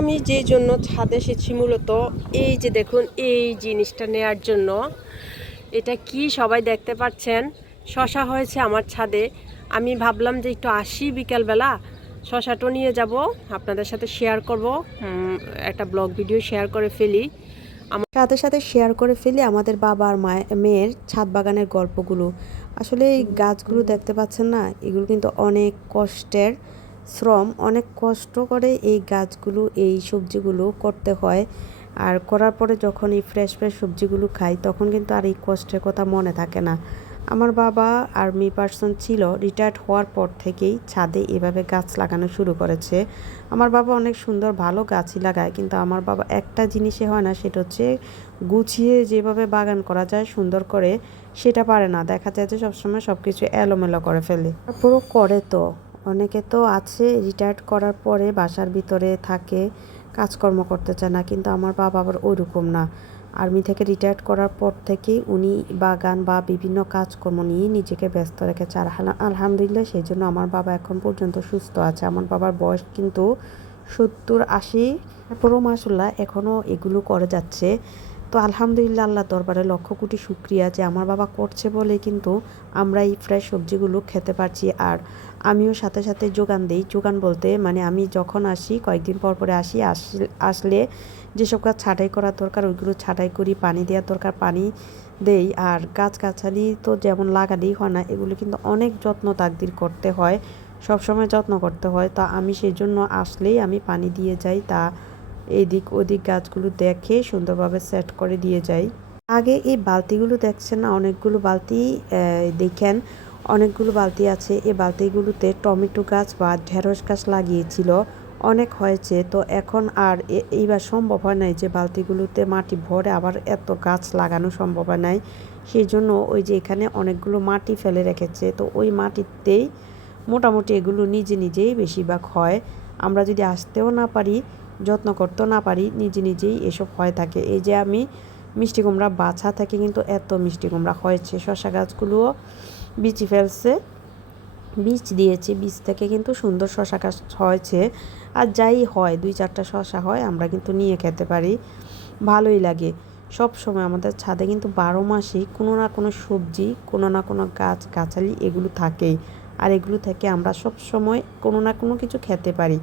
আমি যেই জন্য ছাদে এসেছি মূলত এই যে দেখুন এই জিনিসটা নেয়ার জন্য। এটা কি সবাই দেখতে পাচ্ছেন, শশা হয়েছে আমার ছাদে। আমি ভাবলাম যে একটু আসি বিকালবেলা, শশাটা নিয়ে যাব, আপনাদের সাথে শেয়ার করব, একটা ব্লগ ভিডিও শেয়ার করে ফেলি। আমার সাথে সাথে শেয়ার করে ফেলি আমাদের বাবা আর মেয়ের ছাদ বাগানের গল্পগুলো। আসলে এই গাছগুলো দেখতে পাচ্ছেন না, এগুলো কিন্তু অনেক কষ্টের শ্রম, অনেক কষ্ট করে এই গাছগুলো এই সবজিগুলো করতে হয়। আর করার পরে যখন এই ফ্রেশ ফ্রেশ সবজিগুলো খাই তখন কিন্তু আর এই কষ্টের কথা মনে থাকে না। আমার বাবা আর্মি পার্সন ছিল, রিটায়ার্ড হওয়ার পর থেকেই ছাদে এভাবে গাছ লাগানো শুরু করেছে। আমার বাবা অনেক সুন্দর ভালো গাছই লাগায়, কিন্তু আমার বাবা একটা জিনিসে হয় না, সেটা হচ্ছে গুছিয়ে যেভাবে বাগান করা যায় সুন্দর করে সেটা পারে না। দেখা যায় যে সবসময় সব কিছু এলোমেলো করে ফেলে। তারপরও করে তো, অনেকে তো আছে রিটায়ার্ড করার পরে বাসার ভিতরে থাকে, কাজকর্ম করতে চায় না, কিন্তু আমার বাবা আবার ওইরকম না। আর্মি থেকে রিটায়ার্ড করার পর থেকেই উনি বাগান বা বিভিন্ন কাজকর্ম নিয়ে নিজেকে ব্যস্ত রেখেছে। আর আলহামদুলিল্লাহ সেই জন্য আমার বাবা এখন পর্যন্ত সুস্থ আছে। আমার বাবার বয়স কিন্তু 70-80, তারপরও মাশাআল্লাহ এখনও এগুলো করে যাচ্ছে। তো আলহামদুলিল্লাহ আল্লাহ দরবারে লক্ষ কোটি শুকরিয়া যে আমার বাবা করছে বলে কিন্তু আমরা এই ফ্রেশ সবজিগুলো খেতে পারছি। আর আমিও সাথে সাথে যোগান দিই। যোগান বলতে মানে আমি যখন আসি কয়েকদিন পর পরে আসলে যেসব গাছ ছাঁটাই করার দরকার ওইগুলো ছাঁটাই করি, পানি দেওয়ার দরকার পানি দেই। আর গাছগাছালি তো যেমন লাগালেই হয় না, এগুলো কিন্তু অনেক যত্ন তাকদির করতে হয়, সবসময় যত্ন করতে হয়। তা আমি সেই জন্য আসলেই আমি পানি দিয়ে যাই, তা এদিক ওদিক গাছগুলো দেখে সুন্দরভাবে সেট করে দিয়ে যাই। আগে এই বালতিগুলো দেখছেন না, অনেকগুলো বালতি দেখেন, অনেকগুলো বালতি আছে। এই বালতিগুলোতে টমেটো গাছ বা ঢেঁড়স গাছ লাগিয়েছিল, অনেক হয়েছে। তো এখন আর এইবার সম্ভব হয় নাই যে বালতিগুলোতে মাটি ভরে আবার এত গাছ লাগানো সম্ভব হয় নাই। সেই জন্য ওই যে এখানে অনেকগুলো মাটি ফেলে রেখেছে, তো ওই মাটিতেই মোটামুটি এগুলো নিজে নিজেই বেশিরভাগ হয়। আমরা যদি আসতেও না পারি, যত্ন করতেও না পারি, নিজে নিজেই এসব হয়ে থাকে। এই যে আমি মিষ্টি কুমড়া বাছা থেকে কিন্তু এত মিষ্টি কুমড়া হয়েছে। শসা গাছগুলোও বিচি ফেলছে, বীজ দিয়েছে, বীজ থেকে কিন্তু সুন্দর শসা গাছ হয়েছে। আর যাই হয় 2-4টা শসা হয়, আমরা কিন্তু নিয়ে খেতে পারি, ভালোই লাগে। সব সময় আমাদের ছাদে কিন্তু 12 মাসই কোনো না কোনো সবজি, কোনো না কোনো গাছ গাছালি এগুলো থাকেই। আর এগুলো থেকে আমরা সব সময় কোনো না কোনো কিছু খেতে পারি।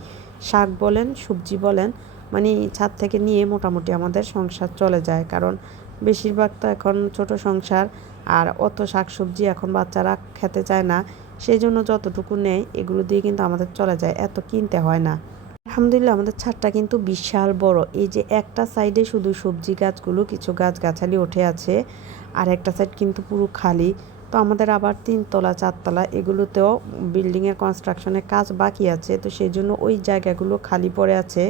শাক বলেন সবজি বলেন, মানে ছাদ থেকে নিয়ে মোটামুটি আমাদের সংসার চলে যায়। কারণ বেশিরভাগ তো এখন ছোট সংসার, আর অত শাক সবজি এখন বাচ্চারা খেতে চায় না। সেই জন্য যতটুকু নেয় এগুলো দিয়ে কিন্তু আমাদের চলে যায়, এত কিনতে হয় না। আলহামদুলিল্লাহ আমাদের ছাদটা কিন্তু বিশাল বড়। এই যে একটা সাইডে শুধু সবজি গাছগুলো কিছু গাছগাছালি উঠে আছে, আর একটা সাইড কিন্তু পুরো খালি। তো আমাদের আবার 3তলা 4তলা এগুলোতেও বিল্ডিংয়ের কনস্ট্রাকশনের কাজ বাকি আছে, তো সেই জন্য ওই জায়গাগুলো খালি পড়ে আছে।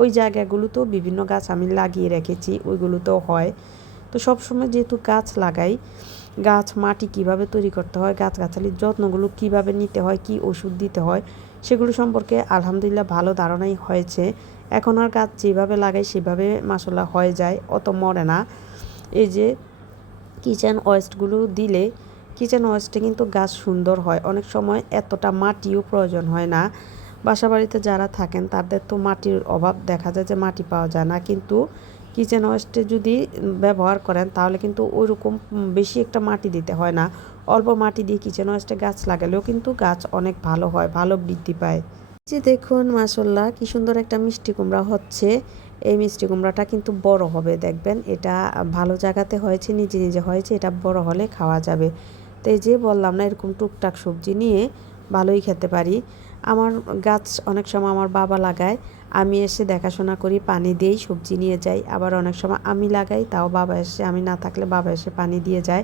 ওই জায়গাগুলোতেও বিভিন্ন গাছ আমি লাগিয়ে রেখেছি, ওইগুলোতেও হয়। তো সবসময় যেহেতু গাছ লাগাই, গাছ মাটি কিভাবে তৈরি করতে হয়, গাছগাছালির যত্নগুলো কিভাবে নিতে হয়, কি ওষুধ দিতে হয়, সেগুলো সম্পর্কে আলহামদুলিল্লাহ ভালো ধারণাই হয়েছে। এখন আর গাছ যেভাবে লাগাই সেভাবে মাশাআল্লাহ হয়ে যায়, অত মরে না। এই যে কিচেন ওয়েস্টগুলো দিলে, কিচেন ওয়েস্টে কিন্তু গাছ সুন্দর হয়। অনেক সময় এতটা মাটিও প্রয়োজন হয় না। বাসা বাড়িতে যারা থাকেন তাদের তো মাটির অভাব, দেখা যায় যে মাটি পাওয়া যায় না, কিন্তু কিচেন ওয়েস্টে যদি ব্যবহার করেন তাহলে কিন্তু ওইরকম বেশি একটা মাটি দিতে হয় না। অল্প মাটি দিয়ে কিচেন ওয়েস্টে গাছ লাগালেও কিন্তু গাছ অনেক ভালো হয়, ভালো বৃদ্ধি পায়। যে দেখুন মাশাআল্লাহ কি সুন্দর একটা মিষ্টি কুমড়া হচ্ছে। এই মিষ্টি কুমড়াটা কিন্তু বড় হবে, দেখবেন এটা ভালো জায়গাতে হয়েছে, নিজে নিজে হয়েছে, এটা বড় হলে খাওয়া যাবে। তো এই যে বললাম না, এরকম টুকটাক সবজি নিয়ে ভালোই খেতে পারি। আমার গাছ অনেক সময় আমার বাবা লাগায়, আমি এসে দেখাশোনা করি, পানি দিই, সবজি নিয়ে যাই। আবার অনেক সময় আমি লাগাই, তাও বাবা এসে, আমি না থাকলে বাবা এসে পানি দিয়ে যায়।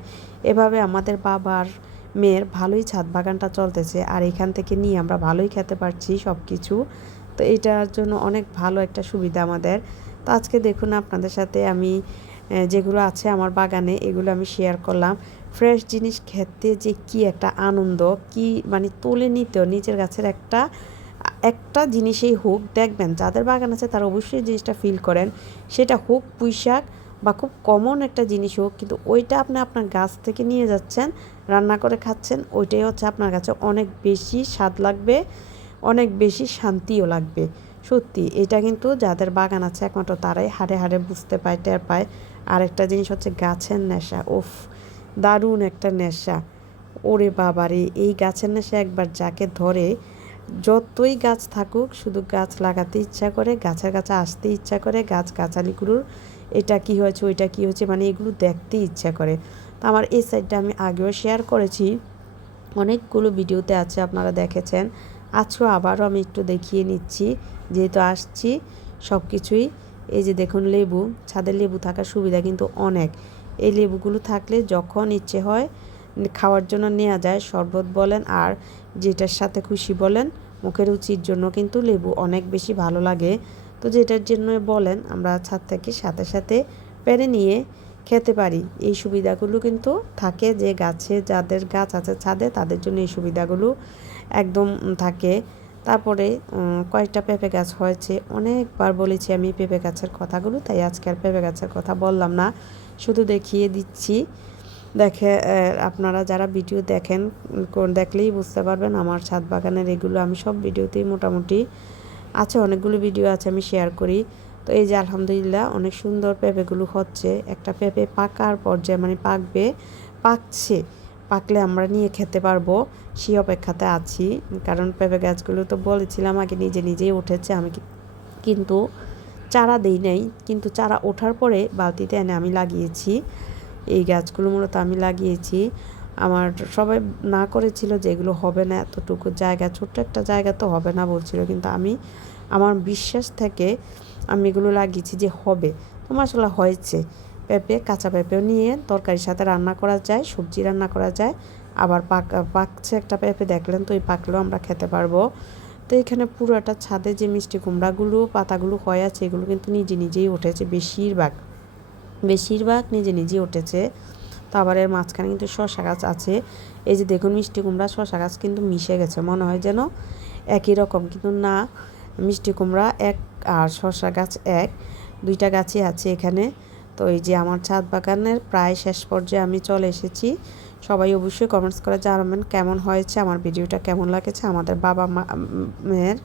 এভাবে আমাদের বাবার মেয়ের ভালোই ছাদ বাগানটা চলতেছে, আর এখান থেকে নিয়ে আমরা ভালোই খেতে পারছি সব কিছু। তো এটার জন্য অনেক ভালো একটা সুবিধা আমাদের। তো আজকে দেখুন আপনাদের সাথে আমি যেগুলো আছে আমার বাগানে এগুলো আমি শেয়ার করলাম। ফ্রেশ জিনিস খেতে যে কি একটা আনন্দ, কি মানে তুলে নিতেও নিজের গাছের একটা একটা জিনিসেই হোক, দেখবেন যাদের বাগান আছে তারা অবশ্যই জিনিসটা ফিল করেন। সেটা হোক পুঁই শাক বা খুব কমন একটা জিনিস হোক, কিন্তু ওইটা আপনি আপনার গাছ থেকে নিয়ে যাচ্ছেন, রান্না করে খাচ্ছেন, ওইটাই হচ্ছে আপনার কাছে অনেক বেশি স্বাদ লাগবে, অনেক বেশি শান্তিও লাগবে। সত্যি এটা কিন্তু যাদের বাগান আছে একমাত্র তারাই হাড়ে হাড়ে বুঝতে পায়, টের পায়। আরেকটা জিনিস হচ্ছে গাছের নেশা। উফ, দারুণ একটা নেশা। ওরে বাবারে, এই গাছের নেশা একবার যাকে ধরে, যতই গাছ থাকুক শুধু গাছ লাগাতে ইচ্ছা করে, গাছের কাছে আসতে ইচ্ছা করে, গাছালিগুলোর এটা কি হয়েছে ওইটা কি হয়েছে মানে এগুলো দেখতে ইচ্ছা করে। তো আমার এই সাইডটা আমি আগেও শেয়ার করেছি, অনেকগুলো ভিডিওতে আছে, আপনারা দেখেছেন। আজকেও আবারও আমি একটু দেখিয়ে নিচ্ছি, যেহেতু আসছি সব কিছুই। এই যে দেখুন লেবু, ছাদের লেবু থাকার সুবিধা কিন্তু অনেক। এই লেবুগুলো থাকলে যখন ইচ্ছে হয় খাওয়ার জন্য নেওয়া যায়, শরবত বলেন আর যেটার সাথে খুশি বলেন, মুখের রুচির জন্য কিন্তু লেবু অনেক বেশি ভালো লাগে। তো যেটার জন্য বলেন আমরা ছাদ থেকে সাথে সাথে পেরে নিয়ে খেতে পারি। এই সুবিধাগুলো কিন্তু থাকে, যে গাছে যাদের গাছ আছে ছাদে তাদের জন্য এই সুবিধাগুলো একদম থাকে। তারপরে কয়েকটা পেঁপে গাছ হয়েছে, অনেকবার বলেছি আমি পেঁপে গাছের কথাগুলো, তাই আজকে আর পেঁপে গাছের কথা বললাম না, শুধু দেখিয়ে দিচ্ছি। দেখে আপনারা যারা ভিডিও দেখেন দেখলেই বুঝতে পারবেন আমার ছাদ বাগানের এগুলো আমি সব ভিডিওতেই মোটামুটি আছে, অনেকগুলো ভিডিও আছে আমি শেয়ার করি। তো এই যে আলহামদুলিল্লাহ অনেক সুন্দর পেঁপেগুলো হচ্ছে, একটা পেঁপে পাকার পর্যায়ে মানে পাকছে, পাকলে আমরা নিয়ে খেতে পারবো সেই অপেক্ষাতে আছি। কারণ পেঁপে গাছগুলো তো বলেছিলাম আগে নিজেই উঠেছে, আমি কিন্তু চারা দেই নাই, কিন্তু চারা ওঠার পরে বালতিতে এনে আমি লাগিয়েছি। এই গাছগুলো মূলত আমি লাগিয়েছি। আমার সবাই না করেছিল যে এগুলো হবে না, এতটুকু জায়গা, ছোট্ট একটা জায়গা তো হবে না বলছিল, কিন্তু আমি আমার বিশ্বাস থেকে আমি এগুলো লাগিয়েছি যে হবে। তো মাশাআল্লাহ হয়েছে। কাঁচা পেঁপেও নিয়ে তরকারির সাথে রান্না করা যায়, সবজি রান্না করা যায়। আবার পাকছে একটা পেঁপে দেখলেন তো, এই পাকলেও আমরা খেতে পারবো। তো এখানে পুরোটা ছাদে যে মিষ্টি কুমড়াগুলো পাতাগুলো হয়ে আছে এগুলো কিন্তু নিজেই উঠেছে, বেশিরভাগ নিজেই উঠেছে। তো আবার এর মাঝখানে কিন্তু শশা গাছ আছে। এই যে দেখুন মিষ্টি কুমড়া শশা গাছ কিন্তু মিশে গেছে, মনে হয় যেন একই রকম, কিন্তু না, মিষ্টি কুমড়া এক আর শশা গাছ এক, দুইটা গাছই আছে এখানে। তো এই যে আমার ছাদ বাগানের প্রায় শেষ পর্যায়ে আমি চলে এসেছি। সবাই অবশ্যই কমেন্টস করে জানাবেন কেমন হয়েছে, আমার ভিডিওটা কেমন লাগেছে আমাদের বাবা মায়ের।